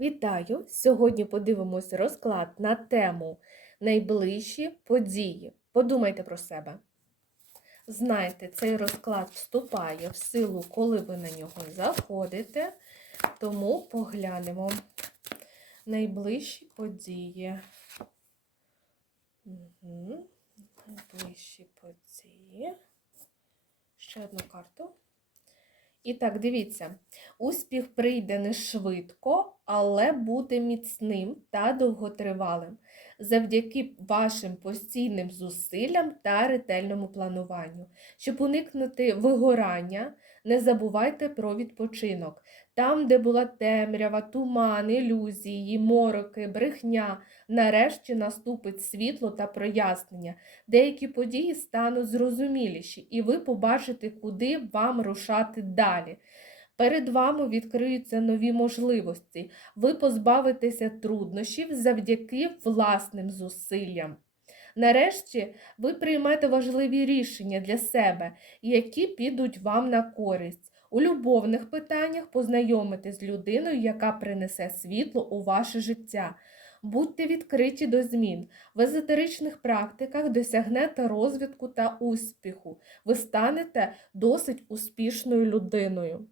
Вітаю! Сьогодні подивимось розклад на тему найближчі події. Подумайте про себе. Знайте, цей розклад вступає в силу, коли ви на нього заходите, тому поглянемо найближчі події. Угу. Найближчі події. Ще одну карту. І так, дивіться, успіх прийде не швидко, але буде міцним та довготривалим завдяки вашим постійним зусиллям та ретельному плануванню. Щоб уникнути вигорання, не забувайте про відпочинок. Там, де була темрява, туман, ілюзії, мороки, брехня, нарешті наступить світло та прояснення. Деякі події стануть зрозуміліші, і ви побачите, куди вам рушати далі. Перед вами відкриються нові можливості. Ви позбавитеся труднощів завдяки власним зусиллям. Нарешті ви приймете важливі рішення для себе, які підуть вам на користь. У любовних питаннях познайомитесь з людиною, яка принесе світло у ваше життя. Будьте відкриті до змін. В езотеричних практиках досягнете розвитку та успіху. Ви станете досить успішною людиною.